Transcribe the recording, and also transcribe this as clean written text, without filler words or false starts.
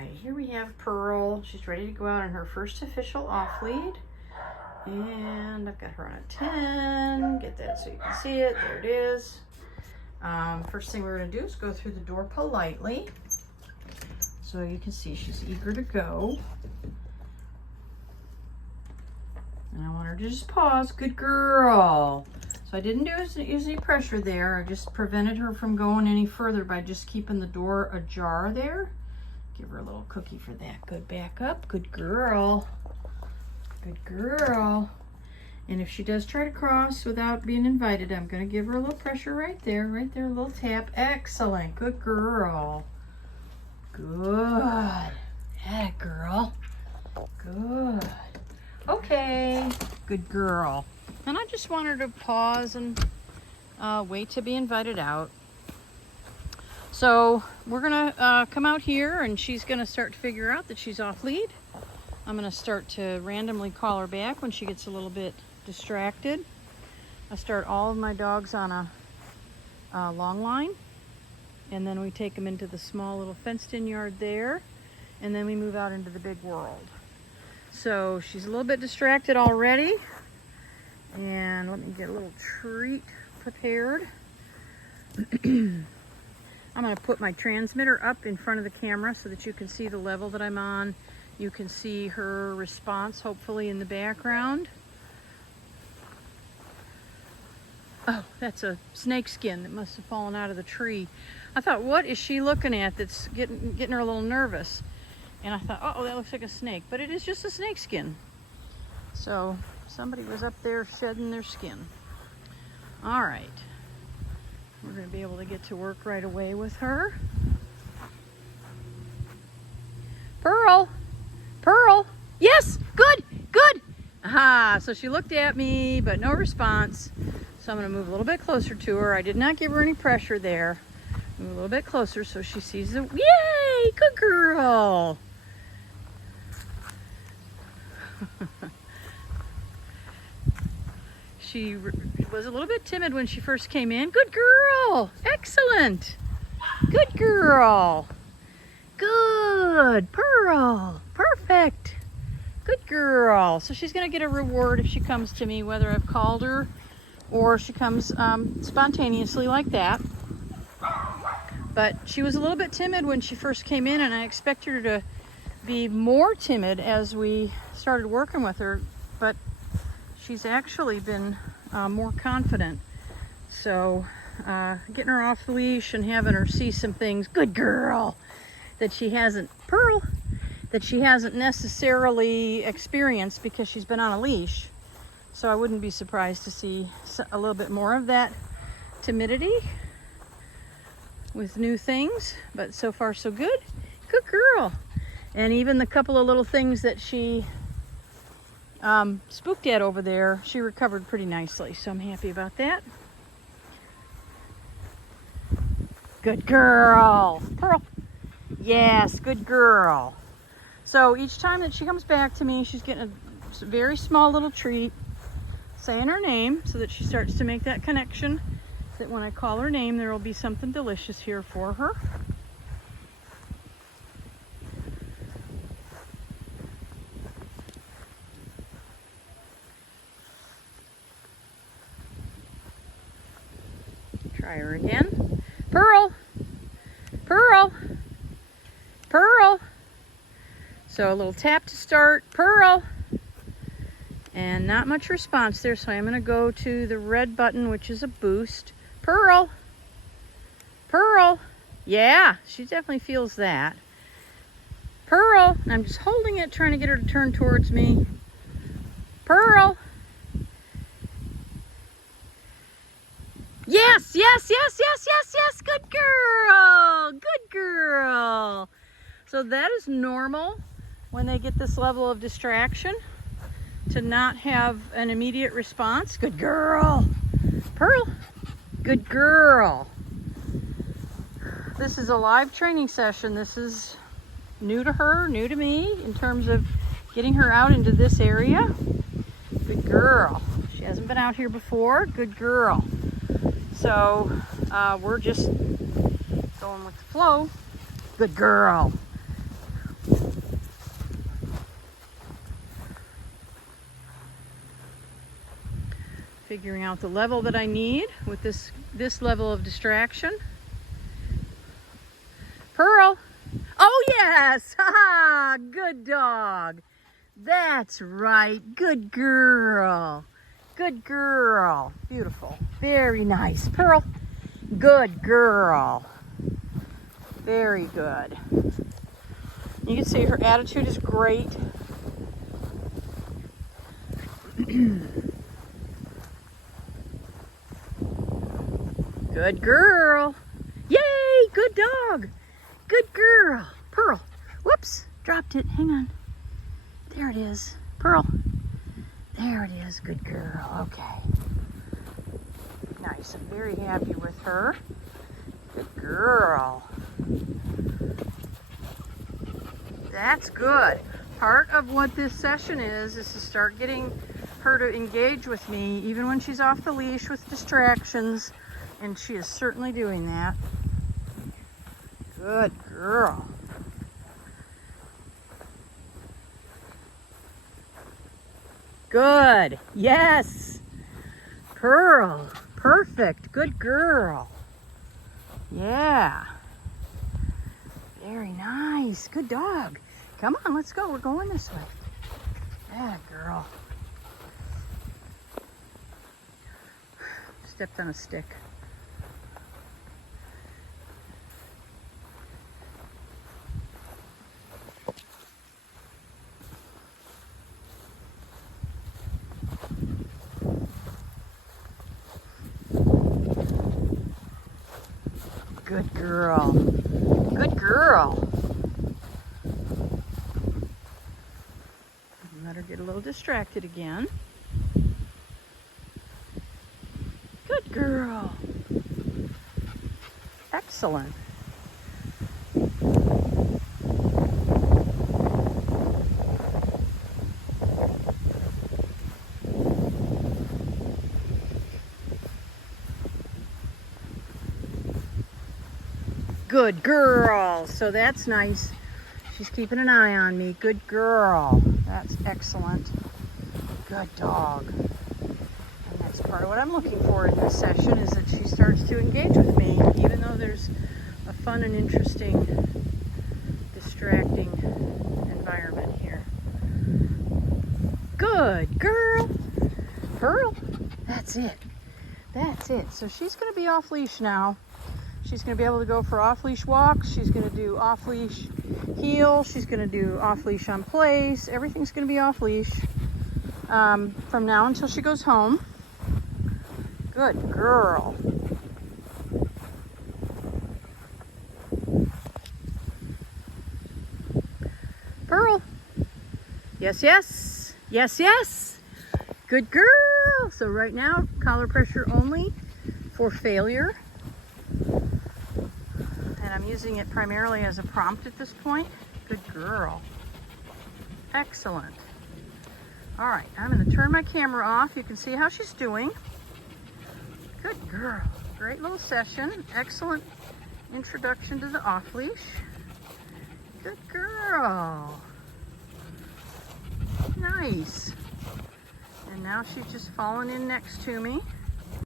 right, here we have Pearl. She's ready to go out on her first official off lead. And I've got her on a 10. Get that so you can see it. There it is. First thing we're going to do is go through the door politely. So you can see she's eager to go. And I want her to just pause. Good girl. So I didn't use any pressure there. I just prevented her from going any further by just keeping the door ajar there. Give her a little cookie for that. Good, back up. Good girl. Good girl. And if she does try to cross without being invited, I'm going to give her a little pressure right there, a little tap. Excellent. Good girl. Good. Yeah, girl. Good. Okay. Good girl. And I just want her to pause and wait to be invited out. So we're going to come out here, and she's going to start to figure out that she's off lead. I'm going to start to randomly call her back when she gets a little bit distracted. I start all of my dogs on a long line, and then we take them into the small little fenced-in yard there, and then we move out into the big world. So she's a little bit distracted already, and let me get a little treat prepared. I'm going to put my transmitter up in front of the camera so that you can see the level that I'm on. You can see her response, hopefully, in the background. Oh, that's a snake skin that must have fallen out of the tree. I thought, what is she looking at that's getting her a little nervous? And I thought, oh, that looks like a snake. But it is just a snake skin. So somebody was up there shedding their skin. All right. We're going to be able to get to work right away with her. Pearl. Pearl. Yes. Good. Good. Aha. So she looked at me, but no response. So I'm going to move a little bit closer to her. I did not give her any pressure there. Move a little bit closer so she sees the... Yay! Good girl. She was a little bit timid when she first came in. Good girl. Excellent. Good girl. Good. Pearl. Perfect. Good girl. So she's going to get a reward if she comes to me, whether I've called her or she comes spontaneously like that. But she was a little bit timid when she first came in, and I expect her to be more timid as we started working with her. But she's actually been more confident. So getting her off the leash and having her see some things, good girl, that she hasn't, Pearl, that she hasn't necessarily experienced because she's been on a leash. So I wouldn't be surprised to see a little bit more of that timidity with new things. But so far so good. Good girl. And even the couple of little things that she spooked at over there, she recovered pretty nicely. So I'm happy about that. Good girl. Pearl. Yes, good girl. So each time that she comes back to me, she's getting a very small little treat, saying her name so that she starts to make that connection, that when I call her name, there will be something delicious here for her. Try her again. Pearl. Pearl. Pearl. So a little tap to start. Pearl. And not much response there, so I'm going to go to the red button, which is a boost. Pearl. Pearl. Yeah, she definitely feels that. Pearl. I'm just holding it, trying to get her to turn towards me. Pearl. Yes, yes, yes, yes, yes, yes. Good girl. Good girl. So that is normal when they get this level of distraction, to not have an immediate response. Good girl. Pearl. Good girl. This is a live training session. This is new to her, new to me, in terms of getting her out into this area. Good girl. She hasn't been out here before. Good girl. So we're just going with the flow. Good girl. Figuring out the level that I need with this level of distraction. Pearl. Oh yes, ha, good dog. That's right, good girl. Good girl, beautiful, very nice. Pearl, good girl. Very good. You can see her attitude is great. Good girl. Yay, good dog. Good girl. Pearl. Whoops, dropped it. Hang on. There it is. Pearl. There it is. Good girl. Okay. Nice. I'm very happy with her. Good girl. That's good. Part of what this session is to start getting her to engage with me even when she's off the leash with distractions, and she is certainly doing that. Good girl. Good. Yes. Pearl. Perfect. Good girl. Yeah. Very nice. Good dog. Come on, let's go. We're going this way. Yeah, girl. Stepped on a stick. Good girl. Good girl. Let her get a little distracted again. Good girl. Excellent. Good girl. So that's nice. She's keeping an eye on me. Good girl. That's excellent. Good dog. And that's part of what I'm looking for in this session, is that she starts to engage with me, even though there's a fun and interesting, distracting environment here. Good girl. Pearl. That's it. That's it. So she's going to be off leash now. She's going to be able to go for off-leash walks. She's going to do off-leash heel. She's going to do off-leash on place. Everything's going to be off-leash from now until she goes home. Good girl. Pearl. Yes, yes. Yes, yes. Good girl. So right now, collar pressure only for failure. I'm using it primarily as a prompt at this point. Good girl. Excellent. All right, I'm going to turn my camera off. You can see how she's doing. Good girl. Great little session. Excellent introduction to the off-leash. Good girl. Nice. And now she's just falling in next to me.